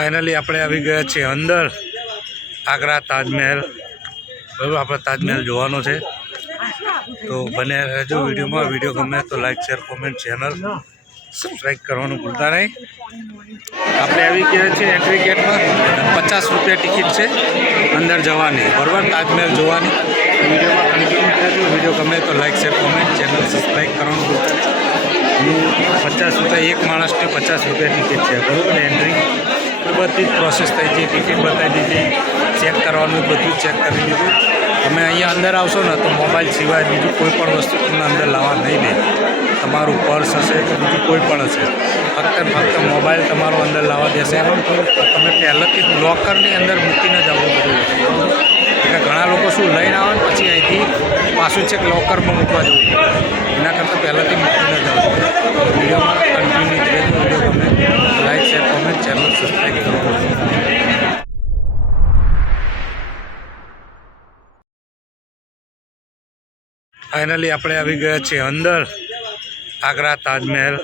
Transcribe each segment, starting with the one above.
Finally આપણે આવી ગયા છીએ અંદર આગ્રા તાજમહેલ. બરાબર, આપણે તાજમહેલ જોવાનો છે તો બને રહેજો વિડીયોમાં. વિડીયો ગમે તો like share comment channel subscribe કરવાનું ભૂલતા નહીં. આપણે આવી ગયા છીએ એન્ટ્રી ગેટમાં. 50 રૂપિયા ટિકિટ છે અંદર જવાની, બરાબર, તાજમહેલ જોવાની. વિડીયોમાં કન્ટિન્યુ કરજો. વિડીયો ગમે તો like share comment channel subscribe કરવાનું ભૂલતા નહીં. 50 રૂપિયા એક માણસને 50 રૂપિયા ટિકિટ છે, બરાબર. એન્ટ્રી બધી જ પ્રોસેસ થઈ છે, ટિકિટ બતાવી દીધી, ચેક કરવાનું બધું ચેક કરી દીધું. તમે અહીંયા અંદર આવશો ને તો મોબાઈલ સિવાય બીજું કોઈ પણ વસ્તુ તમને અંદર લાવવા નહીં દે. તમારું પર્સ હશે કે બીજું કોઈ પણ હશે, ફક્ત મોબાઈલ તમારો અંદર લાવવા દેશે. તમે પહેલાંથી લોકરની અંદર મૂકીને જ આવવું બધું. એટલે ઘણા લોકો શું લઈને આવે ને પછી અહીંથી પાછું છેક લોકરમાં મૂકવા જવું, એના કરતાં પહેલાંથી મૂકીને જ આવવું. વિડીયોમાં કન્ટિન્યુ રહેજો. વિડીયો ગમે like share comment channel subscribe કરવાનું. ફાઇનલી આપણે આવી ગયા છીએ અંદર આગ્રા તાજમહેલ.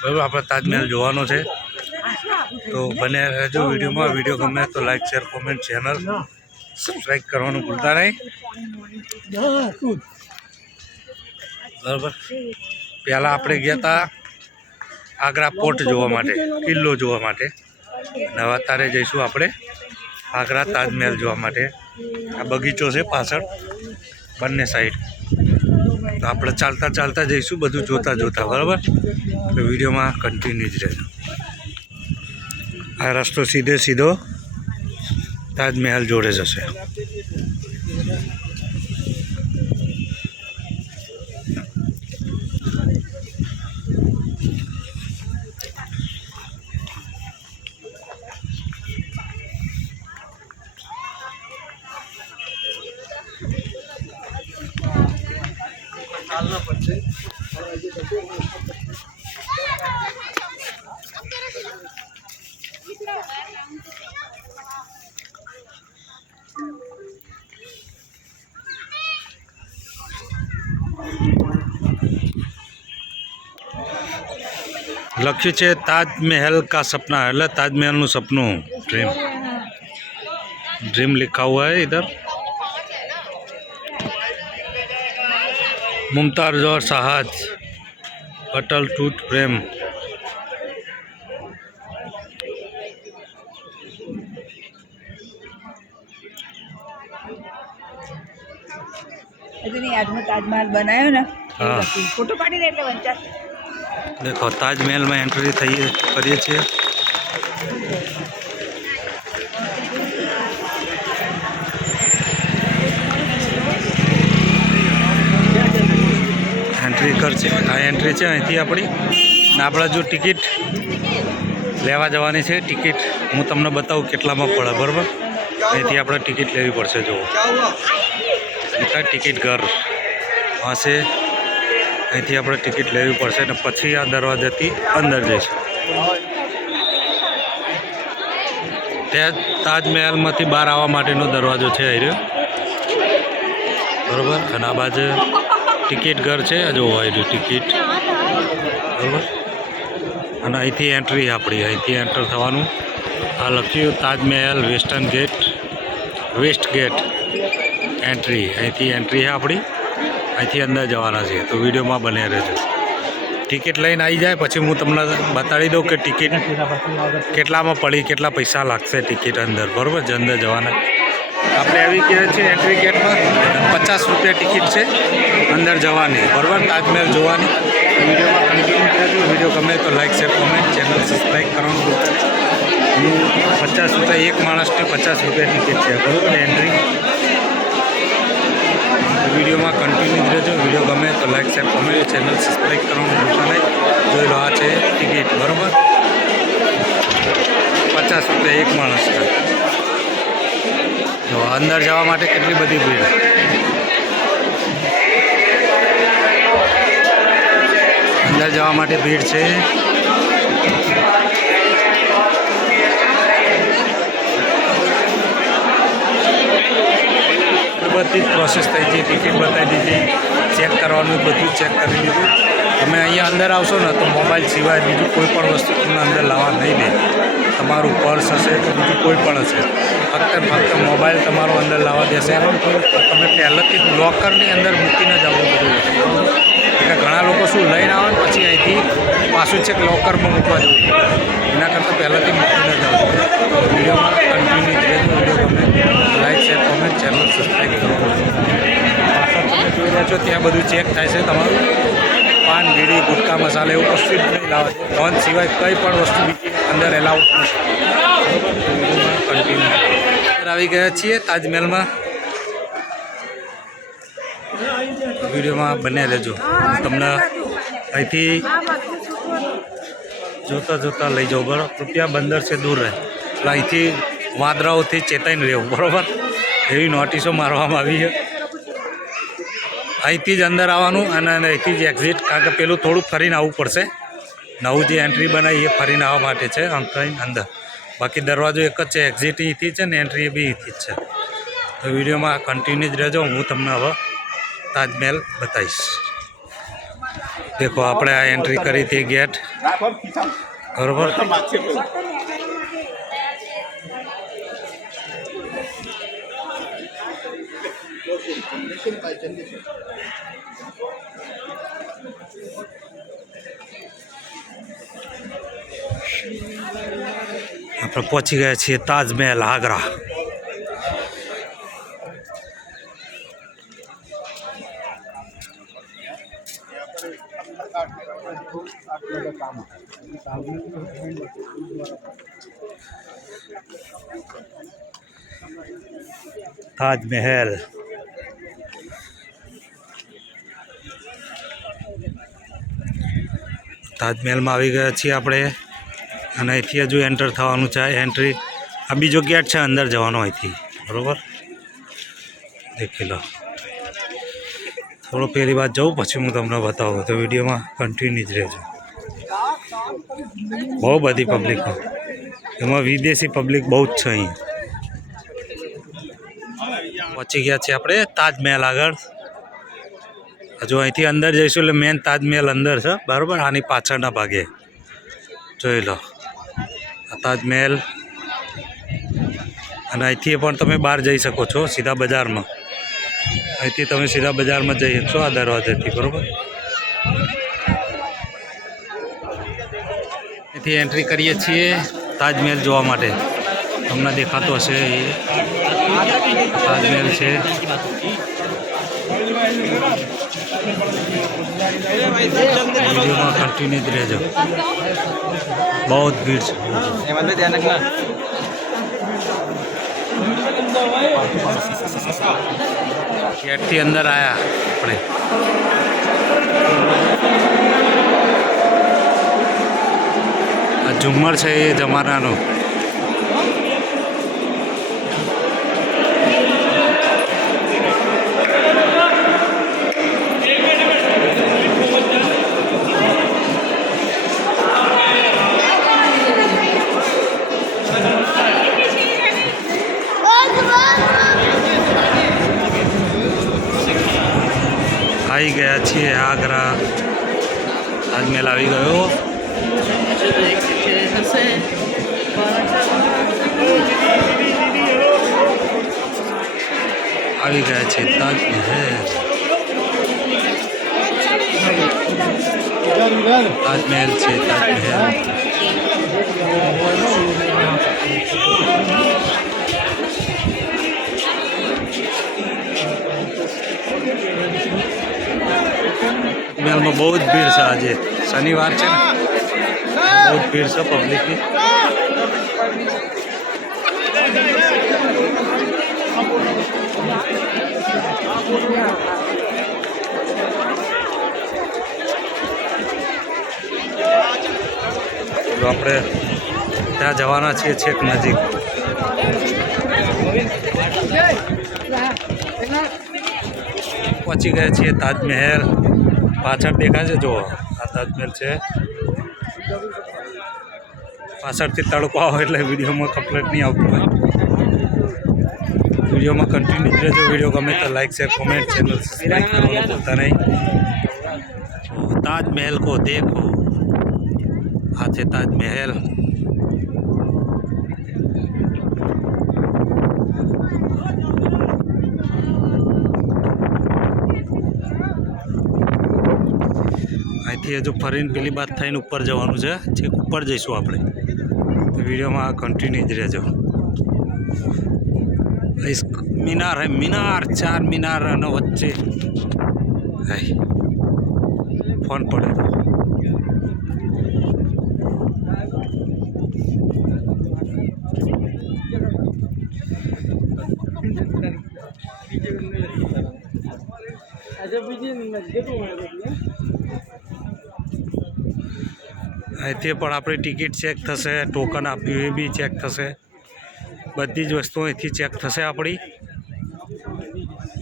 બરાબર, આપણે તાજમહેલ જોવાનો છે તો બને રહેજો વિડીયોમાં. વિડીયો ગમે તો like share comment channel subscribe કરવાનું ભૂલતા નહીં. બરાબર, પહેલાં આપણે ગયા હતા આગ્રા પોર્ટ જોવા માટે, કિલ્લો જોવા માટે, અને હવે અત્યારે જઈશું આપણે આગ્રા તાજમહેલ જોવા માટે. આ બગીચો છે પાછળ બંને સાઈડ, તો આપણે ચાલતા ચાલતા જઈશું બધું જોતા જોતા, બરાબર. તો વિડીયોમાં કન્ટિન્યુ જ રહેજો. આ રસ્તો સીધો તાજમહેલ જોડે જશે. લખ્યું છે તાજમહેલ કા સપના, એટલે તાજમહેલનું સપનું, ड्रीम लिखा हुआ है इधर. मुमताज़ और शाहज अटल टूट प्रेम. ताजमहल बनायो ना, हाँ, फोटो पाड़ी दे वंचा. देखो ताजमहल में एंट्री थी करिए छे. एंट्री कर छे, आ एंट्री है अहींथी अपनी. ने આપણે जो टिकट लेवा जवानी है, टिकट हूँ तमने बताऊँ કેટલામાં પડે, बराबर. અહીંથી આપણે ટિકિટ લેવી પડશે. જો ટિકિટ ઘર હશે, અહીંથી આપણે ટિકિટ લેવી પડશે ને પછી આ દરવાજાથી અંદર જઈશું. ત્યાં તાજમહેલમાંથી બહાર આવવા માટેનો દરવાજો છે અહીં રહ્યો, બરાબર. અને આ બાજુ ટિકિટ ઘર છે, જો અહીં રહ્યું ટિકિટ, બરાબર. અને અહીંથી એન્ટ્રી આપણી, અહીંથી એન્ટર થવાનું. આ લખ્યું Taj Mahal western gate, west gate entry. અહીંથી એન્ટ્રી છે આપણી, અહીંથી અંદર જવાના છે. તો વિડીયોમાં બને રહેજો. ટિકિટ લઈને આવી જાય પછી હું તમને બતાવી દઉં કે ટિકિટ કેટલામાં પડી, કેટલા પૈસા લાગશે ટિકિટ અંદર, બરાબર. જે અંદર જવાના આપણે આવી ગયા છીએ એન્ટ્રી ગેટમાં. 50 રૂપિયા ટિકિટ છે અંદર જવાની, બરાબર, તાજમહેલ જોવાની. વિડીયોમાં કન્ટિન્યુ કરજો. વિડીયો ગમે તો like share comment channel subscribe કરવાનું ભૂલતા નહીં. 50 રૂપિયા એક માણસને 50 રૂપિયા ટિકિટ છે, બરાબર, એન્ટ્રી. વિડીયોમાં કન્ટિન્યુ રહેજો. વિડીયો ગમે તો like share comment channel subscribe કરવાનું ભૂલતા નહીં. જોઈ લો, આ છે ટિકિટ, બરાબર. 50 રૂપિયા એક માણસને. જો અંદર જવા માટે કેટલી બધી ભીડ. અંદર જવા માટે ભીડ છે. બધી જ પ્રોસેસ થઈ છે, ટિકિટ બતાવી દીધી, ચેક કરવાનું બધું ચેક કરી દીધું. તમે અહીંયા અંદર આવશો ને તો મોબાઈલ સિવાય બીજું કોઈ પણ વસ્તુ તમને અંદર લાવવા નહીં દે. તમારું પર્સ હશે કે બીજું કોઈ પણ હશે, ફક્ત મોબાઈલ તમારો અંદર લાવવા દેશે. તમે પહેલાંથી લોકરની અંદર મૂકીને જ આવવું બધું. એટલે ઘણા લોકો શું લઈને આવે ને પછી અહીંથી પાછું છે કે લોકરમાં મૂકવા જવું, એના કરતાં પહેલાંથી મૂકીને જ આવવું. વિડીયોમાં કન્ટિન્યુ વિડીયો ગમે like share comment channel subscribe કરવાનું. પાછળ તમે જોઈ રહ્યા છો ત્યાં બધું ચેક થાય છે તમારું. પાન બીડી ગુટકા મસાલા એવું કશું જ નહીં લાવે. ફોન સિવાય કંઈ પણ વસ્તુ બીજી અંદર એલાઉડ નથી. કન્ટિન્યુ આવી ગયા છીએ તાજમહેલમાં. વિડીયોમાં બને રહેજો. તમને અહીંથી જોતા લઈ જાઓ બરાબર. રૂપિયા બંદર છે દૂર રહે એટલે અહીંથી વાદળાઓથી ચેતાઈને રહેવું બરાબર. એવી નોટિસો મારવામાં આવી છે. અહીંથી જ અંદર આવવાનું અને અહીંથી જ એક્ઝિટ, કારણ કે પેલું થોડુંક ફરીને આવવું પડશે. નવું જે એન્ટ્રી બનાવી એ ફરીને આવવા માટે છે અંદર. બાકી દરવાજો એક જ છે, એક્ઝિટ અહીંથી છે ને એન્ટ્રી બી અહીંથી જ છે. તો વિડીયોમાં કન્ટિન્યુ જ રહેજો. હું તમને હવે તાજમહેલ બતાવીશ. દેખો આપણે આ એન્ટ્રી કરી હતી ગેટ બરોબર. આપણે પહોંચી ગયા છીએ તાજમહેલ આગ્રા. તાજમહેલ તાજમહેલમાં આવી ગયા છીએ આપણે. અને અહીંથી હજુ એન્ટર થવાનું છે. એન્ટ્રી આ બીજો ગેટ છે અંદર જવાનો અહીંથી બરાબર. દેખી લો. થોડો પહેલી વાત જવું પછી હું તમને બતાવું. તો વિડીયોમાં કન્ટિન્યુ જ રહેજો. બહુ બધી પબ્લિક, એમાં વિદેશી પબ્લિક બહુ જ છે અહીં. પહોંચી ગયા છીએ આપણે તાજમહેલ આગળ. હજુ અહીંથી અંદર જઈશું એટલે મેન તાજમહેલ અંદર છે બરાબર. આની પાછળના ભાગે જોઈ લો આ તાજમહેલ. અને અહીંથી પણ તમે બહાર જઈ શકો છો સીધા બજારમાં. અહીંથી તમે સીધા બજારમાં જઈ શકશો આ દરવાજાથી બરાબર. અહીંથી એન્ટ્રી કરીએ છીએ તાજમહેલ જોવા માટે. તમને દેખાતો હશે એ તાજમહેલ છે. વિડીયોમાં કન્ટિન્યુ જ રહેજો. બહુ જ ભીડ છે. ગેટથી અંદર આવ્યા આપણે. આ ઝુમ્મર છે એ જમાનાનો. આવી ગયા છીએ આગ્રા. તાજમહેલ આવી ગયો. આવી ગયા છે તાજમહેલ. તાજમહેલ છે તાજમહેલ. તાજમહેલમાં બહુ જ ભીડ છે. આજે શનિવાર છે ને, બહુ જ ભીડ છે પબ્લિકની. તો આપણે ત્યાં જવાના છીએ છેક નજીક. પહોંચી ગયા છીએ તાજમહેલ. પાછળ દેખાય છે જુઓ આ તાજમહેલ છે. પાછળથી તડકો આવે એટલે વિડીયોમાં કમ્પ્લીટ નહીં આવતું હોય. વિડીયોમાં કન્ટિન્યુ રહેજો. વિડીયો ગમે તો like share comment channel subscribe કરવાનું ભૂલતા નહીં. તાજમહેલ કો દેખો. આ છે તાજમહેલ. અહીંથી હજુ ફરીને પેલી બાદ થઈને ઉપર જવાનું છે, છેક ઉપર જઈશું આપણે. તો વિડીયોમાં કન્ટિન્યુ જ રહેજો. મીનાર હે મીનાર, 4 મીનાર અને વચ્ચે હાય ફોન પડે તો અહીંથી પણ આપણી ટિકિટ ચેક થશે, ટોકન આપ્યું એ બી ચેક થશે, બધી જ વસ્તુઓ અહીંથી ચેક થશે આપણી.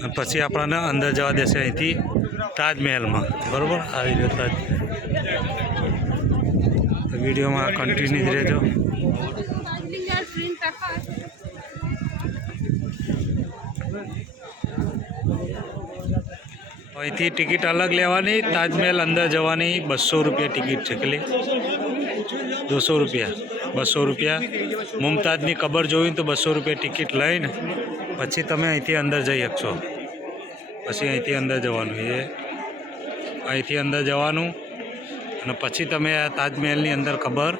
અને પછી આપણને અંદર જવા દેશે અહીંથી તાજમહેલમાં. બરાબર, આવી ગયો તાજ. તો વિડીયોમાં કન્ટિન્યુ જ રહેજો. અહીંથી ટિકિટ અલગ લેવાની, તાજમહેલ અંદર જવાની 200 રૂપિયા ટિકિટ છે. કેટલી? 200 રૂપિયા. 200 રૂપિયા. મુમતાજની કબર જોઈને તો 200 રૂપિયા ટિકિટ લઈને પછી તમે અહીંથી અંદર જઈ શકશો. પછી અહીંથી અંદર જવાનું, એ અહીંથી અંદર જવાનું અને પછી તમે આ તાજમહેલની અંદર કબર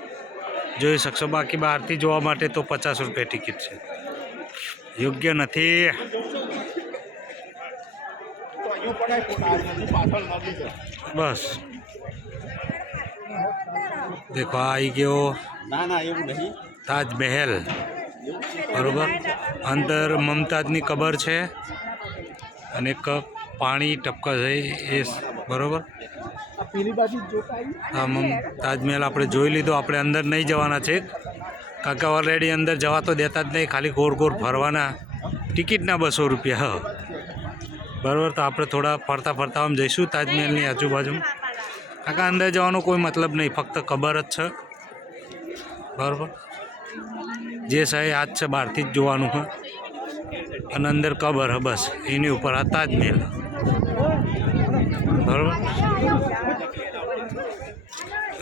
જોઈ શકશો. બાકી બહારથી જોવા માટે તો 50 રૂપિયા ટિકિટ છે. યોગ્ય નથી. બસ દેખો આવી ગયો તાજમહેલ. બરોબર, અંદર મમતાજની કબર છે અને એક પાણી ટપકા છે એ. બરોબર, હા તાજમહેલ આપણે જોઈ લીધો. આપણે અંદર નહીં જવાના છે કારણ કે ઓલરેડી અંદર જવા તો દેતા જ નહીં, ખાલી ગોળ ગોળ ફરવાના. ટિકિટના 200 રૂપિયા. બરાબર, તો આપણે થોડા ફરતા ફરતા આમ જઈશું તાજમહેલની આજુબાજુ. કારણ કે અંદર જવાનો કોઈ મતલબ નહીં, ફક્ત કબર જ છે. બરાબર, જે છે આ જ છે, બહારથી જ જોવાનું છે અને અંદર કબર હે, બસ એની ઉપર આ તાજમહેલ. બરાબર,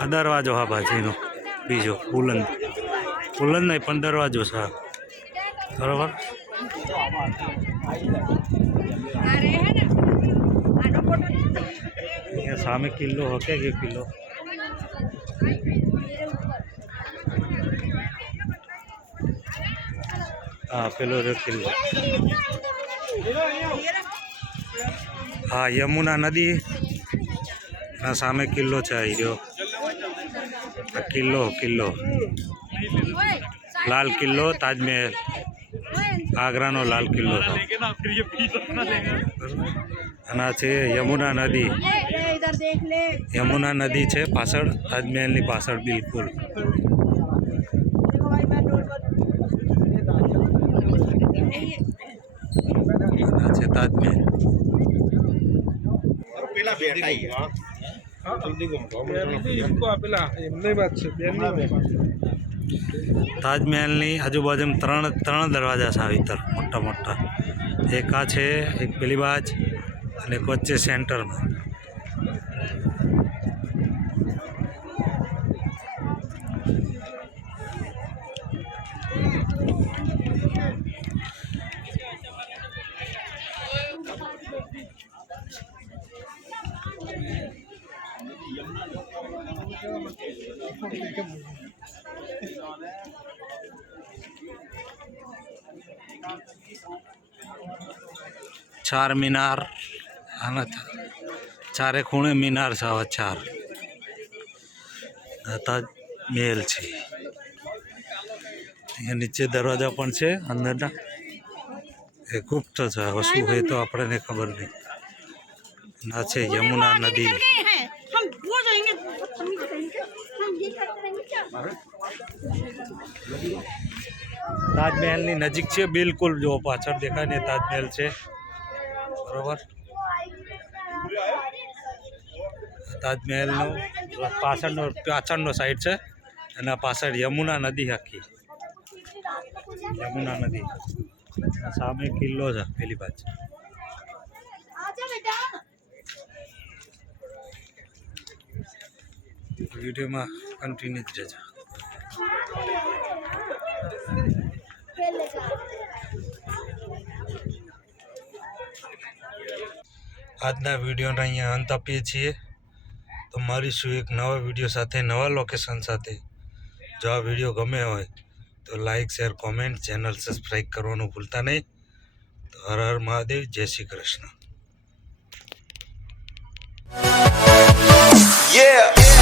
આ દરવાજો હા બાજુનો બીજો બુલંદ બુલંદ નહીં પણ દરવાજો છે. બરાબર, અહીંયા સામે કિલ્લો હકે કે કિલ્લો હા પેલો રહ્યો કિલ્લો. હા યમુના નદી ના સામે કિલ્લો છે. આવી રહ્યો આ કિલ્લો, કિલ્લો લાલ કિલ્લો તાજમહેલ, આગ્રાનો લાલ કિલ્લો છે. અને આ છે યમુના નદી. યમુના નદી છે પાછળ, તાજમહેલની પાછળ બિલકુલ. આ છે તાજમહેલ. તાજમહેલની આજુબાજુમાં ત્રણ દરવાજા છે આવી તર મોટા મોટા. એક આ છે, એક પેલી બાજ અને એક વચ્ચે સેન્ટરમાં. ચાર મીનાર, આના ચારે ખૂણે મીનાર છે. આવા 4 તાજમહેલ છે. અહીંયા નીચે દરવાજા પણ છે અંદરના, એ ગુપ્ત છે. હવે શું હોય તો આપણને ખબર નહીં. આ છે યમુના નદી. તાજમહેલની નજીક છે બિલકુલ. જો પાછળ દેખાય ને તાજમહેલ છે. બરોબર, તાજમહેલનો પાછળનો સાઈડ છે અને પાછળ યમુના નદી આખી. યમુના નદી સામે કિલ્લો છે પેલી બાજુ. વિડીયોમાં કન્ટિન્યુ જ રહેજો. આજના વિડીયોને અહીંયા અંત આપીએ છીએ. તો મળીશું એક નવા વિડીયો સાથે, નવા લોકેશન સાથે. જો આ વિડીયો ગમે હોય તો like, share, comment, channel subscribe કરવાનું ભૂલતા નહીં. તો હર હર મહાદેવ, જય શ્રી કૃષ્ણ. Yeah.